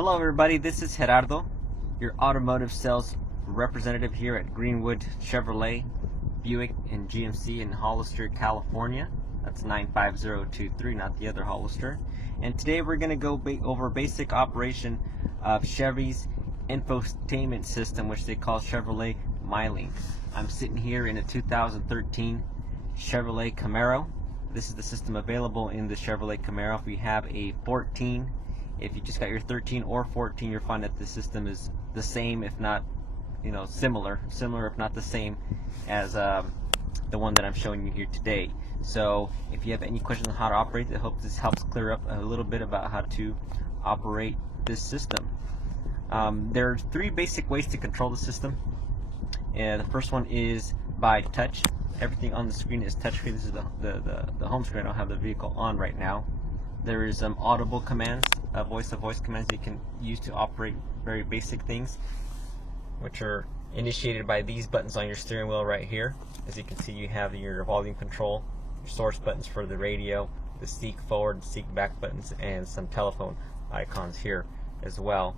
Hello everybody, this is Gerardo, your automotive sales representative here at Greenwood Chevrolet, Buick, and GMC in Hollister, California. That's 95023, not the other Hollister. And today we're going to go over basic operation of Chevy's infotainment system, which they call Chevrolet Itelli-link. I'm sitting here in a 2013 Chevrolet Camaro. This is the system available in the Chevrolet Camaro. If you have a 14, if you just got your 13 or 14, you'll find that the system is the same, if not, similar if not the same as the one that I'm showing you here today. So if you have any questions on how to operate, I hope this helps clear up a little bit about how to operate this system. There are three basic ways to control the system. And the first one is by touch. Everything on the screen is touchscreen. This is the home screen. I don't have the vehicle on right now. There is audible commands, voice-to-voice commands you can use to operate very basic things, which are initiated by these buttons on your steering wheel right here. As you can see, you have your volume control, your source buttons for the radio, the seek forward, seek back buttons, and some telephone icons here as well.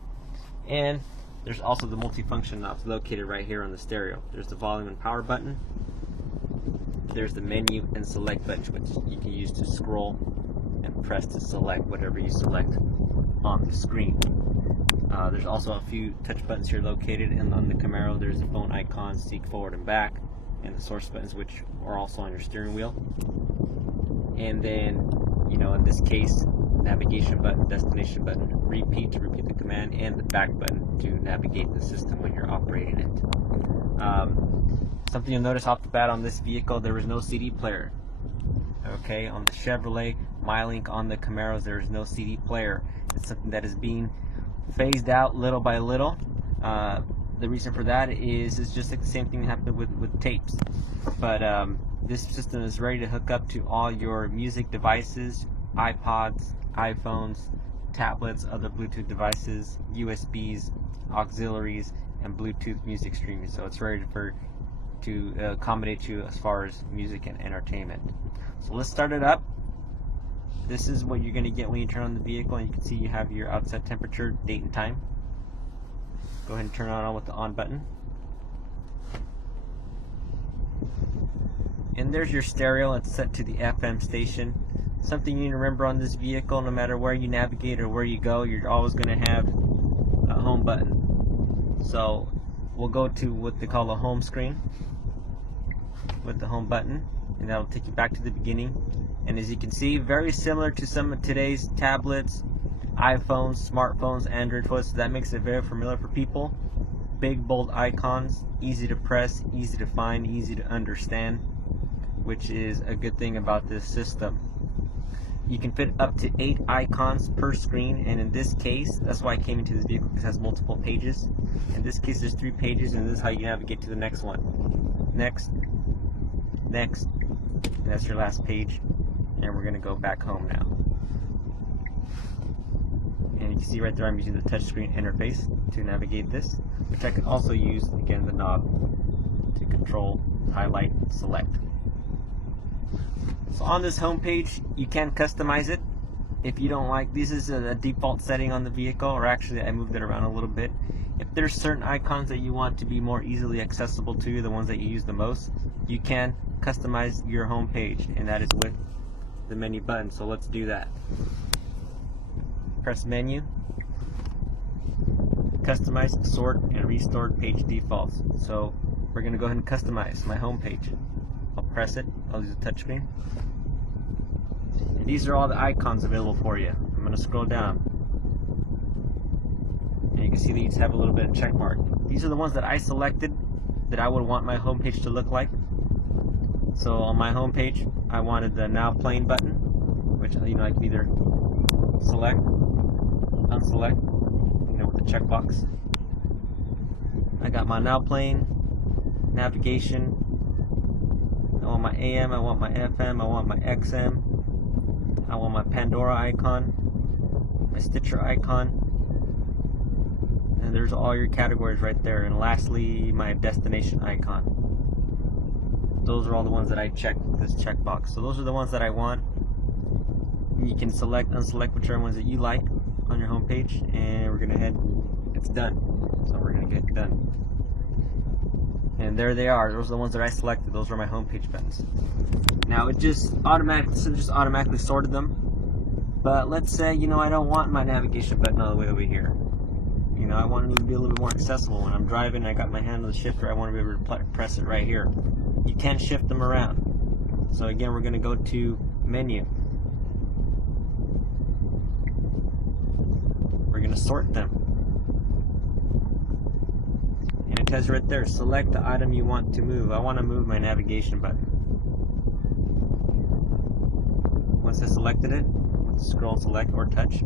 And there's also the multifunction knobs located right here on the stereo. There's the volume and power button. There's the menu and select button, which you can use to scroll and press to select whatever you select on the screen. There's also a few touch buttons here located, and on the Camaro there's the phone icons, seek forward and back, and the source buttons, which are also on your steering wheel. And then, in this case, navigation button, destination button, repeat to repeat the command, and the back button to navigate the system when you're operating it. Something you'll notice off the bat on this vehicle, there is no CD player. Okay, on the Chevrolet Itelli-link, on the Camaros, there is no CD player. It's something that is being phased out little by little. The reason for that is it's just like the same thing that happened with tapes. But this system is ready to hook up to all your music devices, iPods, iPhones, tablets, other Bluetooth devices, USBs, auxiliaries, and Bluetooth music streaming. So it's ready to accommodate you as far as music and entertainment. So let's start it up. This is what you're going to get when you turn on the vehicle, and you can see you have your outside temperature, date and time. Go ahead and turn it on with the on button. And there's your stereo. It's set to the FM station. Something you need to remember on this vehicle, no matter where you navigate or where you go, you're always going to have a home button. So we'll go to what they call a home screen with the home button, and that'll take you back to the beginning. And as you can see, very similar to some of today's tablets, iPhones, smartphones, Android phones. So that makes it very familiar for people. Big bold icons, easy to press, easy to find, easy to understand, which is a good thing about this system. You can fit up to 8 icons per screen, and in this case, that's why I came into this vehicle, because it has multiple pages. In this case, there's 3 pages, and this is how you navigate to the next one. Next, next, and that's your last page. And we're going to go back home now. And you can see right there I'm using the touchscreen interface to navigate this, which I can also use, again, the knob to control, highlight, select. So on this home page, you can customize it. If you don't like, this is a default setting on the vehicle, or actually I moved it around a little bit. If there's certain icons that you want to be more easily accessible to you, the ones that you use the most, you can customize your home page, and that is with the menu button. So let's do that. Press menu, customize, sort, and restore page defaults. So we're going to go ahead and customize my home page. I'll press it. I'll use the touchscreen. And these are all the icons available for you. I'm going to scroll down, and you can see they each have a little bit of check mark. These are the ones that I selected that I would want my home page to look like. So on my home page, I wanted the now playing button, which I can either select, unselect, with the checkbox. I got my now playing, navigation. I want my AM, I want my FM, I want my XM, I want my Pandora icon, my Stitcher icon, and there's all your categories right there. And lastly, my destination icon. Those are all the ones that I checked with this checkbox. So those are the ones that I want. You can select, unselect whichever ones that you like. on your home page, and we're gonna head. It's done. So we're gonna get done. And there they are. Those are the ones that I selected. Those are my home page buttons. Now it just automatically sorted them. But let's say, you know, I don't want my navigation button all the way over here. You know, I want it to be a little bit more accessible. When I'm driving, I got my hand on the shifter, I want to be able to press it right here. You can shift them around. So again, we're going to go to menu. We're going to sort them. And it tells you right there, select the item you want to move. I want to move my navigation button. Once I selected it, scroll, select, or touch.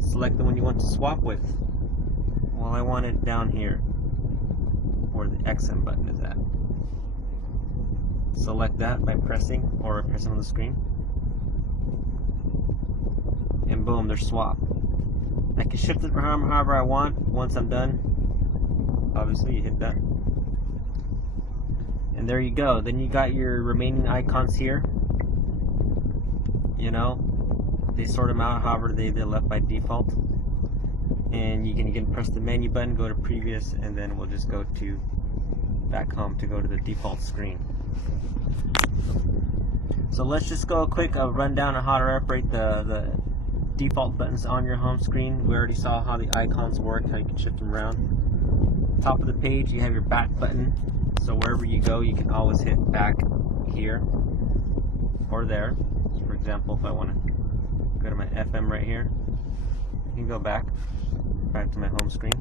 Select the one you want to swap with. Well, I want it down here, where the XM button is at. Select that by pressing on the screen. And boom, they're swapped. I can shift it however I want. Once I'm done, obviously you hit that. And there you go. Then you got your remaining icons here. You know, they sort them out however they're left by default. And you can again press the menu button, go to previous, and then we'll just go to back home to go to the default screen. So let's just go a quick rundown on how to operate the default buttons on your home screen. We already saw how the icons work, how you can shift them around. Top of the page, you have your back button. So wherever you go, you can always hit back here or there. So for example, if I want to go to my FM right here, I can go back to my home screen.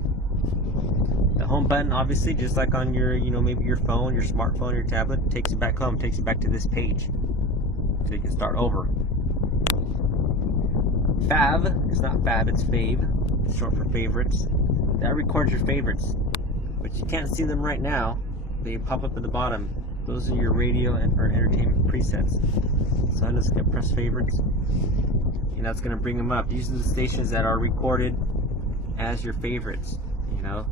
The home button, obviously, just like on your, you know, maybe your phone, your smartphone, your tablet, takes you back home, takes you back to this page, so you can start over. Fav, it's not fab, it's fave. It's short for favorites. That records your favorites, but you can't see them right now. They pop up at the bottom. Those are your radio and for entertainment presets. So I'm just gonna press favorites, and that's gonna bring them up. These are the stations that are recorded as your favorites. You know,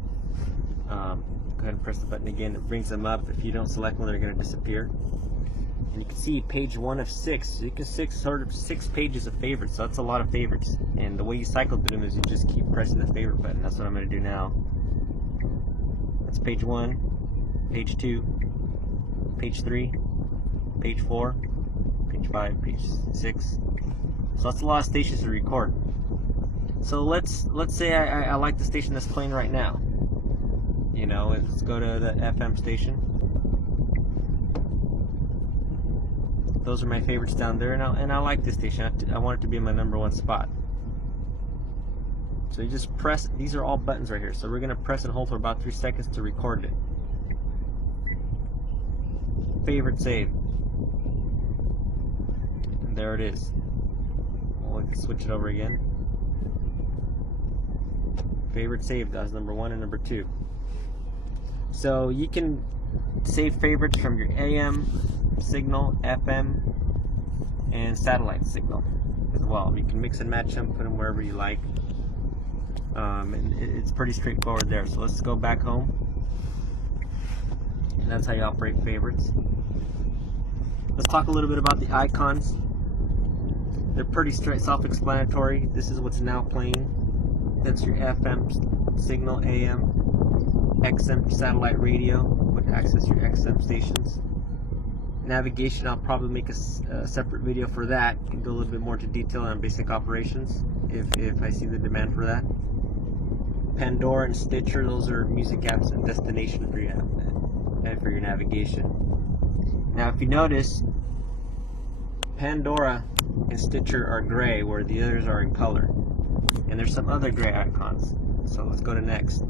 go ahead and press the button again. It brings them up. If you don't select one, they're gonna disappear. And you can see page 1 of 6. So you can sort of 6 pages of favorites. So that's a lot of favorites. And the way you cycle through them is you just keep pressing the favorite button. That's what I'm gonna do now. That's page 1, page 2, page 3, page 4, page 5, page 6. So that's a lot of stations to record. So let's say I like the station that's playing right now. You know, let's go to the FM station. Those are my favorites down there, and I like this station. I want it to be in my #1 spot. So you just press. These are all buttons right here. So we're gonna press and hold for about 3 seconds to record it. Favorite save. And there it is. We'll switch it over again. Favorite saved as #1 and #2. So you can save favorites from your AM signal, FM, and satellite signal as well. You can mix and match them, put them wherever you like. And it's pretty straightforward there. So let's go back home. And that's how you operate favorites. Let's talk a little bit about the icons. They're pretty self-explanatory. This is what's now playing. That's your FM signal, AM, XM satellite radio, would access your XM stations. Navigation, I'll probably make a separate video for that and go a little bit more into detail on basic operations if I see the demand for that. Pandora and Stitcher, those are music apps and destination for your navigation. Now if you notice, Pandora and Stitcher are gray where the others are in color. And there's some other gray icons. So let's go to next.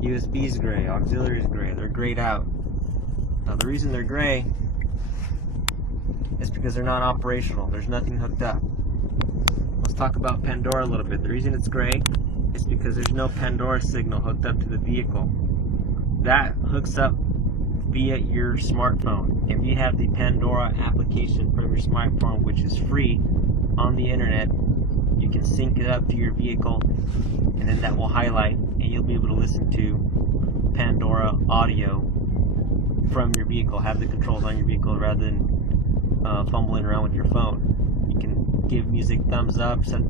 USB is gray, auxiliary is gray, they're grayed out. Now the reason they're gray is because they're not operational. There's nothing hooked up. Let's talk about Pandora a little bit. The reason it's gray is because there's no Pandora signal hooked up to the vehicle. That hooks up via your smartphone. If you have the Pandora application from your smartphone, which is free on the internet, you can sync it up to your vehicle, and then that will highlight, and you'll be able to listen to Pandora audio from your vehicle. Have the controls on your vehicle rather than fumbling around with your phone. You can give music thumbs up, set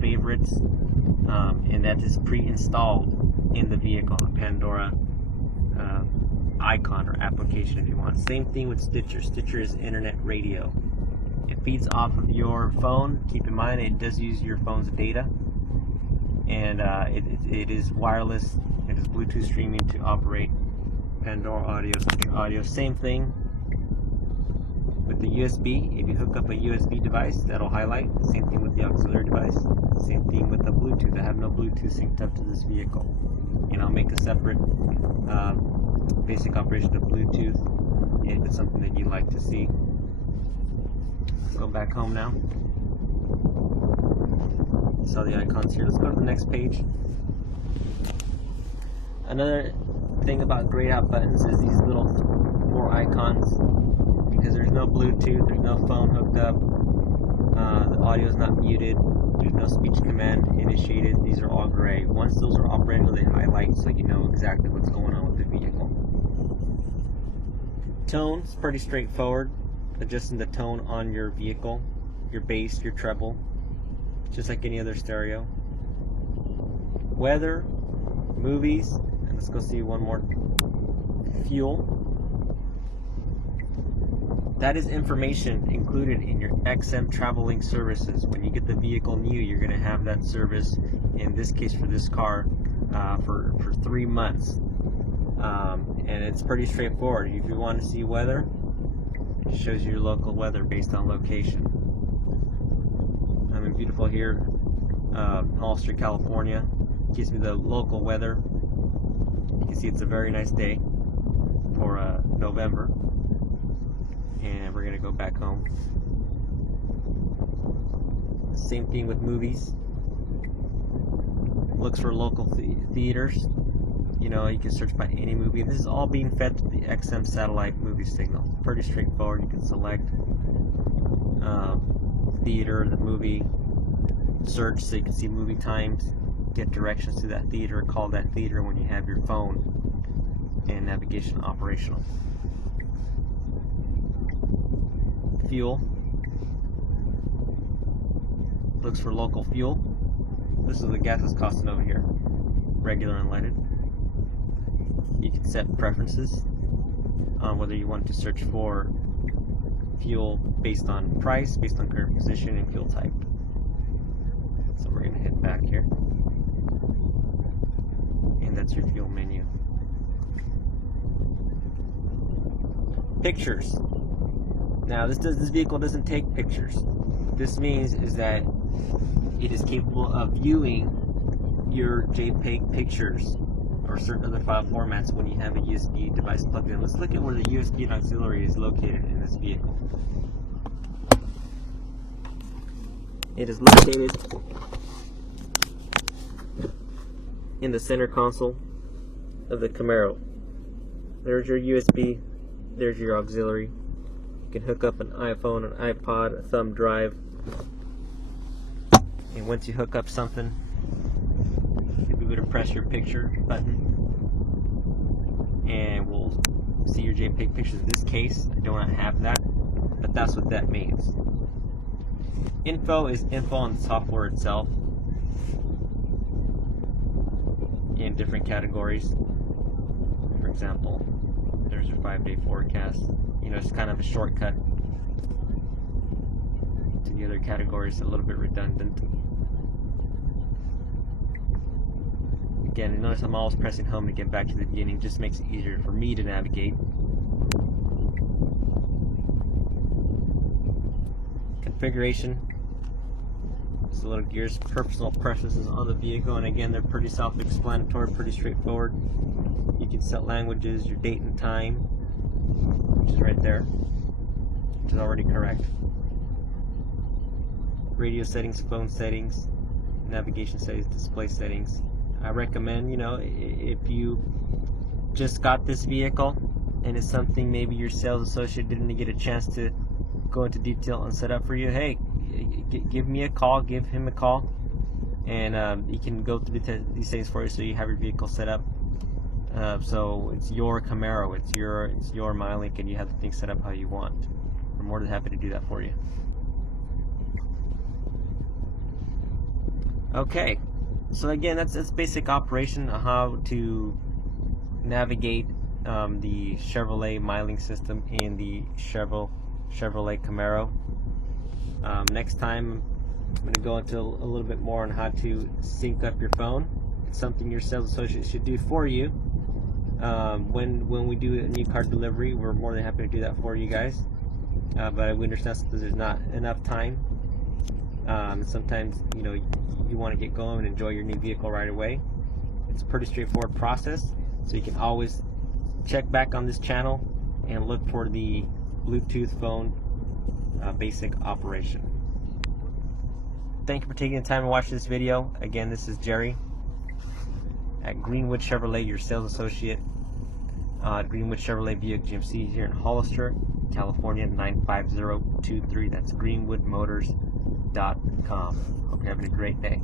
favorites, and that is pre-installed in the vehicle, a Pandora icon or application if you want. Same thing with Stitcher. Stitcher is internet radio. It feeds off of your phone. Keep in mind it does use your phone's data, and it is wireless. It is Bluetooth streaming to operate Pandora audio, Stitcher audio. Same thing with the USB. If you hook up a USB device, that'll highlight. Same thing with the auxiliary device. Same thing with the Bluetooth. I have no Bluetooth synced up to this vehicle. And I'll make a separate basic operation of Bluetooth if it's something that you'd like to see. Let's go back home now. Saw the icons here. Let's go to the next page. Another thing about grayed out buttons is these little 4 icons. Because there's no Bluetooth, there's no phone hooked up, the audio is not muted, there's no speech command initiated. These are all gray. Once those are operational, they highlight so you know exactly what's going on with the vehicle. Tone is pretty straightforward. Adjusting the tone on your vehicle, your bass, your treble, just like any other stereo. Weather, movies, and let's go see one more. Fuel. That is information included in your XM Travel-link services. When you get the vehicle new, you're going to have that service, in this case for this car, for 3 months. And it's pretty straightforward. If you want to see weather, it shows you your local weather based on location. I'm in beautiful here, Hollister, California. It gives me the local weather. You can see it's a very nice day for November. And we're going to go back home. Same thing with movies. Looks for local theaters. You know, you can search by any movie. This is all being fed to the XM satellite movie signal. Pretty straightforward. You can select theater, the movie, search so you can see movie times, get directions to that theater, call that theater when you have your phone and navigation operational. Fuel. Looks for local fuel. This is the gas that's costing over here. Regular unleaded. You can set preferences on whether you want to search for fuel based on price, based on current position, and fuel type. So we're going to head back here. And that's your fuel menu. Pictures. Now this vehicle doesn't take pictures. This means is that it is capable of viewing your JPEG pictures or certain other file formats when you have a USB device plugged in. Let's look at where the USB and auxiliary is located in this vehicle. It is located in the center console of the Camaro. There's your USB, there's your auxiliary. You can hook up an iPhone, an iPod, a thumb drive, and once you hook up something, you'll be able to press your picture button and we'll see your JPEG pictures. In this case, I don't have that, but that's what that means. Info is info on the software itself in different categories. For example, there's your 5-day forecast. You know, it's kind of a shortcut to the other categories, a little bit redundant. Again, notice I'm always pressing home to get back to the beginning. Just makes it easier for me to navigate. Configuration. It's a little gears, personal preferences on the vehicle, and again, they're pretty self-explanatory, pretty straightforward. You can set languages, your date and time, which is right there, which is already correct. Radio settings, phone settings, navigation settings, display settings. I recommend, you know, if you just got this vehicle and it's something maybe your sales associate didn't get a chance to go into detail and set up for you, hey, give me a call, give him a call, and he can go through these things for you so you have your vehicle set up. So it's your Camaro, it's your MyLink, and you have the thing set up how you want. I'm more than happy to do that for you. Okay, so again, that's basic operation on how to navigate the Chevrolet miling system in the Chevrolet Camaro. Next time, I'm going to go into a little bit more on how to sync up your phone. It's something your sales associate should do for you. When we do a new car delivery, we're more than happy to do that for you guys. But we understand that there's not enough time. Sometimes, you know, you want to get going and enjoy your new vehicle right away. It's a pretty straightforward process, so you can always check back on this channel and look for the Bluetooth phone basic operation. Thank you for taking the time to watch this video. Again, this is Jerry at Greenwood Chevrolet, your sales associate. Greenwood Chevrolet Buick GMC here in Hollister, California 95023. That's greenwoodmotors.com. Hope you're having a great day.